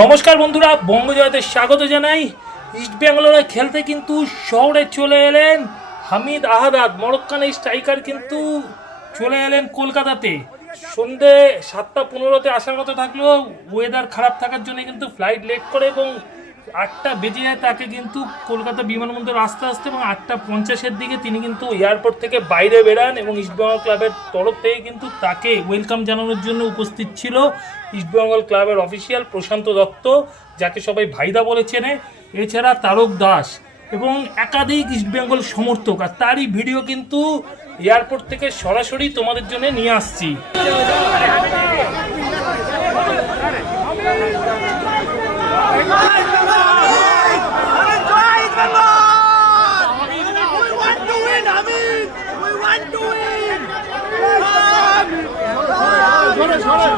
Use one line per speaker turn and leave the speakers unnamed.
নমস্কার বন্ধুরা, বঙ্গজয়তে স্বাগত জানাই। ইস্ট বেঙ্গলোরে খেলতে কিন্তু শহরে চলে এলেন হামিদ আহাদ মরক্কান এই স্ট্রাইকার কিন্তু চলে এলেন কলকাতাতে। সন্ধে সাতটা পনেরোতে আসার কথা থাকলেও ওয়েদার খারাপ থাকার জন্য কিন্তু ফ্লাইট লেট করে এবং আটটা বেজে যায় তাকে কিন্তু কলকাতা বিমানবন্দর আসতে আসতে এবং আটটা পঞ্চাশের দিকে তিনি কিন্তু এয়ারপোর্ট থেকে বাইরে বেরান এবং ইস্টবেঙ্গল ক্লাবের তরফ থেকে কিন্তু তাকে ওয়েলকাম জানানোর জন্য উপস্থিত ছিল ইস্টবেঙ্গল ক্লাবের অফিসিয়াল প্রশান্ত দত্ত, যাকে সবাই ভাইদা বলে চেনে, এছাড়া তারক দাস এবং একাধিক ইস্টবেঙ্গল সমর্থক। আর তারই ভিডিও কিন্তু এয়ারপোর্ট থেকে সরাসরি তোমাদের জন্য নিয়ে আসছি।
এইটা